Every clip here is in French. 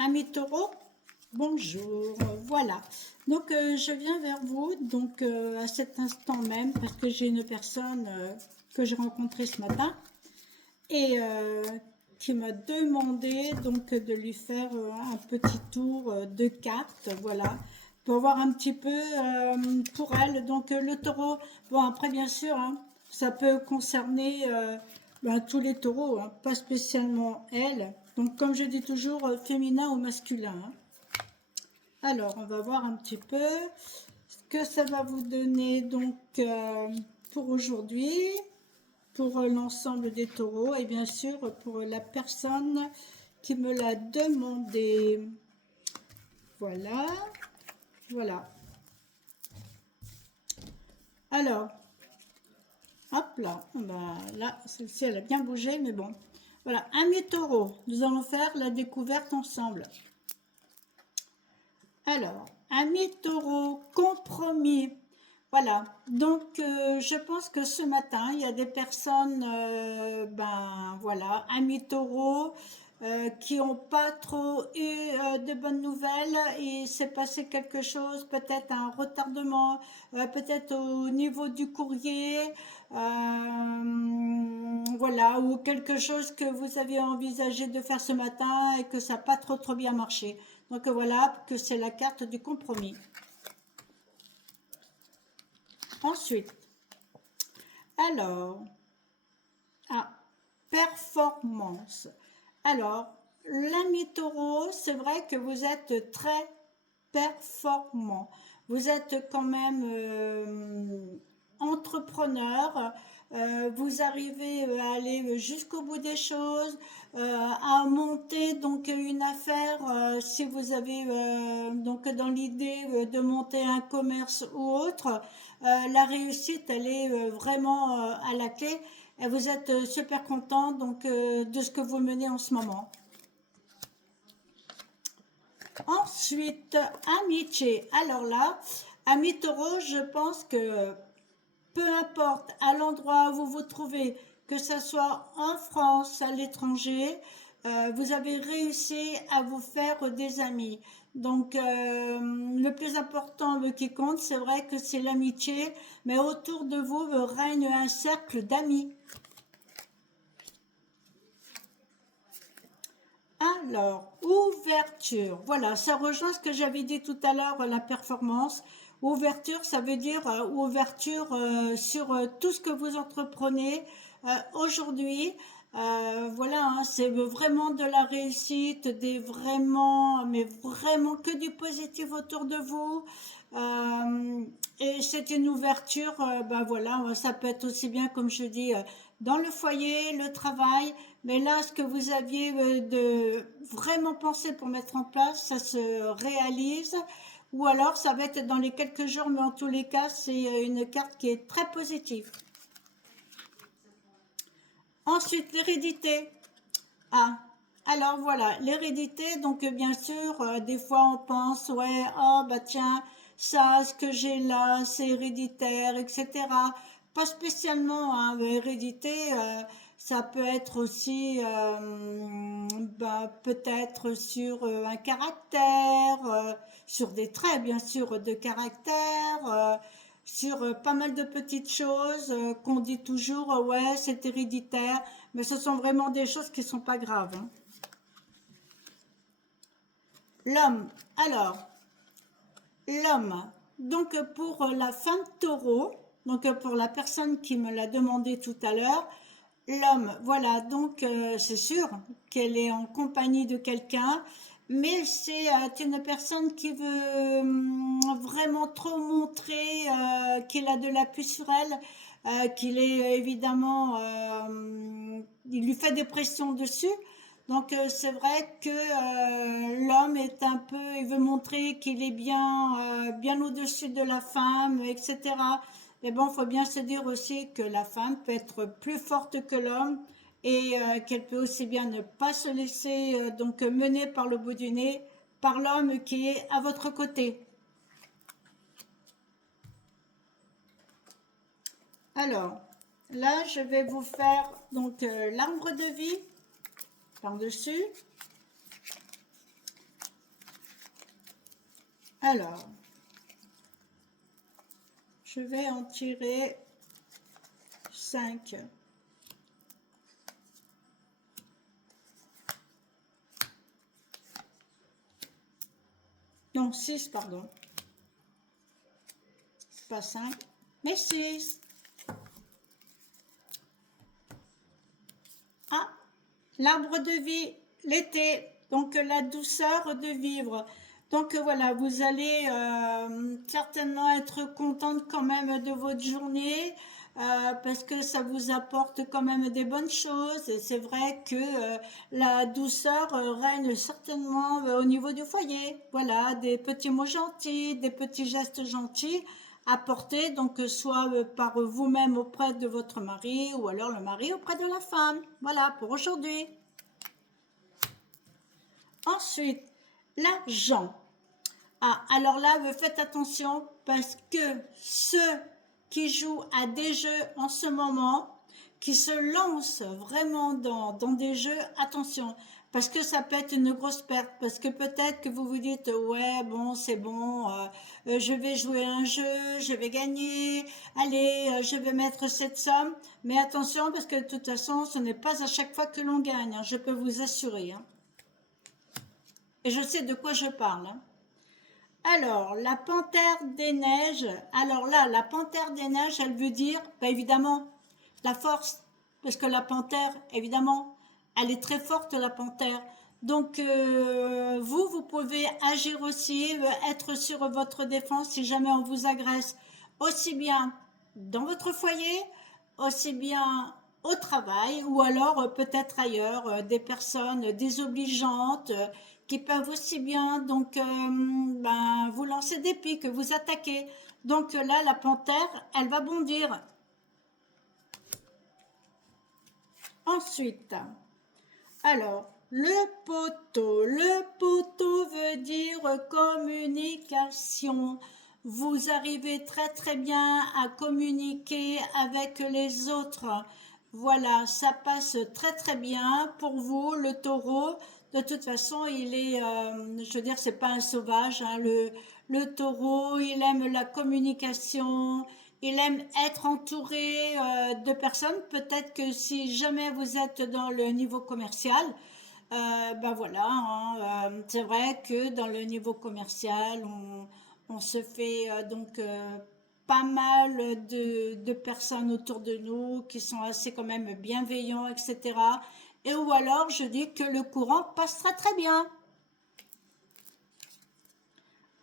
Amis taureaux, bonjour, voilà. Donc je viens vers vous donc à cet instant même parce que j'ai une personne que j'ai rencontrée ce matin et qui m'a demandé donc de lui faire un petit tour de cartes, voilà, pour voir un petit peu pour elle. Donc le taureau, bon après bien sûr, hein, ça peut concerner tous les taureaux, hein, pas spécialement elle. Donc comme je dis toujours, féminin ou masculin, hein. Alors on va voir un petit peu ce que ça va vous donner donc pour aujourd'hui, pour l'ensemble des taureaux et bien sûr pour la personne qui me l'a demandé. Voilà, voilà. Alors, hop là, bah, là, celle-ci elle a bien bougé, mais bon. Voilà, amis taureaux, nous allons faire la découverte ensemble. Alors, amis taureaux, compromis. Voilà, donc je pense que ce matin, il y a des personnes, ben voilà, amis taureaux, qui n'ont pas trop eu de bonnes nouvelles. Il s'est passé quelque chose, peut-être un retardement, peut-être au niveau du courrier, voilà, ou quelque chose que vous aviez envisagé de faire ce matin et que ça n'a pas trop bien marché. Donc voilà que c'est la carte du compromis. Ensuite, alors, performance. Alors, l'ami taureau, c'est vrai que vous êtes très performant. Vous êtes quand même entrepreneur. Vous arrivez à aller jusqu'au bout des choses, à monter donc une affaire. Si vous avez donc dans l'idée de monter un commerce ou autre, la réussite elle est vraiment à la clé. Et vous êtes super content donc de ce que vous menez en ce moment. Ensuite, amitié. Alors là, ami taureau, je pense que peu importe à l'endroit où vous vous trouvez, que ce soit en France, à l'étranger, vous avez réussi à vous faire des amis. Donc le plus important qui compte, c'est vrai que c'est l'amitié, mais autour de vous règne un cercle d'amis. Alors, ouverture. Voilà, ça rejoint ce que j'avais dit tout à l'heure, la performance. Ouverture, ça veut dire ouverture sur tout ce que vous entreprenez aujourd'hui. Voilà, hein, c'est vraiment de la réussite, des vraiment, mais vraiment que du positif autour de vous. Euh, et c'est une ouverture, ben voilà, ça peut être aussi bien, comme je dis, dans le foyer, le travail, mais là, ce que vous aviez de vraiment pensé pour mettre en place, ça se réalise. Ou alors, ça va être dans les quelques jours, mais en tous les cas, c'est une carte qui est très positive. Ensuite, l'hérédité. Ah, alors voilà, l'hérédité, donc bien sûr, des fois on pense, ouais, oh bah tiens, ça, ce que j'ai là, c'est héréditaire, etc. Pas spécialement, hein, mais hérédité, ça peut être aussi, bah, peut-être sur un caractère, sur des traits, bien sûr, de caractère, sur pas mal de petites choses qu'on dit toujours, ouais, c'est héréditaire, mais ce sont vraiment des choses qui sont pas graves, hein. L'homme, alors, l'homme, donc pour la femme taureau, donc pour la personne qui me l'a demandé tout à l'heure, l'homme, voilà, donc c'est sûr qu'elle est en compagnie de quelqu'un, mais c'est une personne qui veut vraiment trop montrer qu'il a de l'appui sur elle, qu'il est évidemment, il lui fait des pressions dessus. Donc c'est vrai que l'homme est un peu, il veut montrer qu'il est bien au-dessus de la femme, etc. Mais bon, il faut bien se dire aussi que la femme peut être plus forte que l'homme et qu'elle peut aussi bien ne pas se laisser donc mener par le bout du nez par l'homme qui est à votre côté. Alors, là, je vais vous faire donc l'arbre de vie par-dessus. Alors, je vais en tirer 5. Non, 6, pardon. Pas 5, mais 6. Ah, l'arbre de vie, l'été, donc la douceur de vivre. Donc voilà, vous allez certainement être contente quand même de votre journée parce que ça vous apporte quand même des bonnes choses. Et c'est vrai que la douceur règne certainement au niveau du foyer. Voilà, des petits mots gentils, des petits gestes gentils apportés, donc soit par vous-même auprès de votre mari ou alors le mari auprès de la femme. Voilà pour aujourd'hui. Ensuite, l'argent. Ah, alors là, faites attention parce que ceux qui jouent à des jeux en ce moment, qui se lancent vraiment dans des jeux, attention, parce que ça peut être une grosse perte, parce que peut-être que vous vous dites, ouais, bon, c'est bon, je vais jouer à un jeu, je vais gagner, allez, je vais mettre cette somme, mais attention, parce que de toute façon, ce n'est pas à chaque fois que l'on gagne, hein, je peux vous assurer, hein. Et je sais de quoi je parle, hein. Alors, la panthère des neiges. Alors là, la panthère des neiges, elle veut dire, bah évidemment, la force. Parce que la panthère, évidemment, elle est très forte, la panthère. Donc, vous pouvez agir aussi, être sur votre défense si jamais on vous agresse. Aussi bien dans votre foyer, aussi bien au travail, ou alors peut-être ailleurs, des personnes désobligeantes qui peuvent aussi bien donc ben, vous lancer des pics, vous attaquer. Donc là, la panthère, elle va bondir. Ensuite, alors, le poteau veut dire communication. Vous arrivez très très bien à communiquer avec les autres. Voilà, ça passe très très bien pour vous, le taureau. De toute façon, il est, je veux dire, c'est pas un sauvage, hein, le taureau, il aime la communication, il aime être entouré de personnes. Peut-être que si jamais vous êtes dans le niveau commercial, ben voilà, hein, c'est vrai que dans le niveau commercial, on se fait donc pas mal de personnes autour de nous qui sont assez quand même bienveillants, etc. Et ou alors je dis que le courant passe très très bien.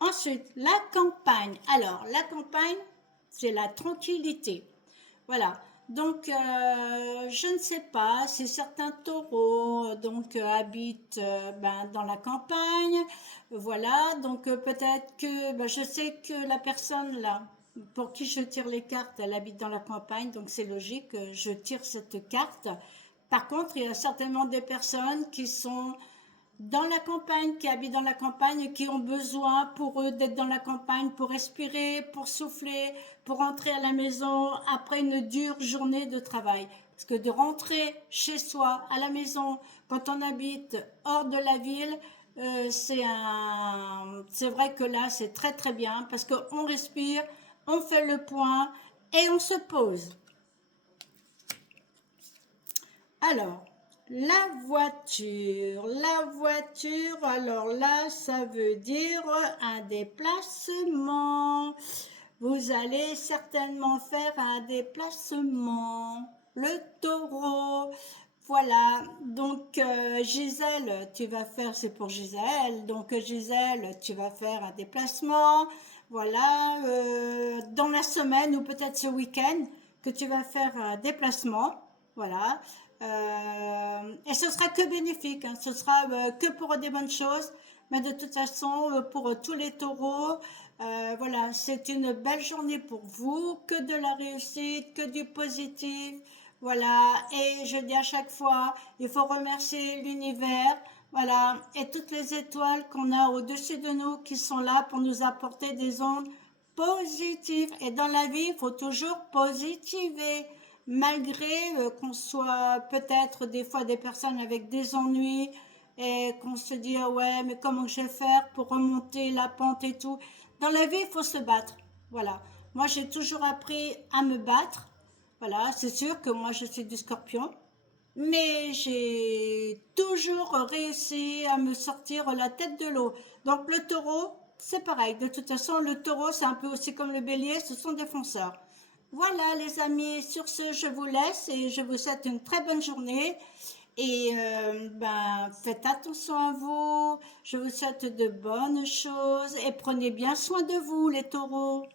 Ensuite, la campagne. Alors, la campagne, c'est la tranquillité. Voilà. Donc, je ne sais pas si certains taureaux habitent ben, dans la campagne. Voilà. Donc, peut-être que ben, je sais que la personne là, pour qui je tire les cartes, elle habite dans la campagne. Donc, c'est logique que je tire cette carte. Par contre, il y a certainement des personnes qui sont dans la campagne, qui habitent dans la campagne, qui ont besoin pour eux d'être dans la campagne, pour respirer, pour souffler, pour rentrer à la maison après une dure journée de travail. Parce que de rentrer chez soi, à la maison, quand on habite hors de la ville, c'est vrai que là, c'est très très bien parce qu'on respire, on fait le point et on se pose. Alors, la voiture, alors là, ça veut dire un déplacement. Vous allez certainement faire un déplacement. Le taureau. Voilà, donc Gisèle, tu vas faire, c'est pour Gisèle, donc Gisèle, tu vas faire un déplacement, voilà, dans la semaine ou peut-être ce week-end que tu vas faire un déplacement, voilà, et ce sera que bénéfique, hein, ce sera que pour des bonnes choses, mais de toute façon, pour tous les taureaux, voilà, c'est une belle journée pour vous, que de la réussite, que du positif, voilà, et je dis à chaque fois, il faut remercier l'univers, voilà, et toutes les étoiles qu'on a au-dessus de nous qui sont là pour nous apporter des ondes positives. Et dans la vie, il faut toujours positiver, malgré qu'on soit peut-être des fois des personnes avec des ennuis. et qu'on se dit ah ouais, mais comment je vais faire pour remonter la pente et tout. Dans la vie, il faut se battre. Voilà. Moi, j'ai toujours appris à me battre. Voilà, c'est sûr que moi, je suis du Scorpion, mais j'ai toujours réussi à me sortir la tête de l'eau. Donc le taureau, c'est pareil. De toute façon, le taureau, c'est un peu aussi comme le bélier, ce sont des fonceurs. Voilà les amis, sur ce, je vous laisse et je vous souhaite une très bonne journée. Et ben, faites attention à vous, je vous souhaite de bonnes choses et prenez bien soin de vous les taureaux.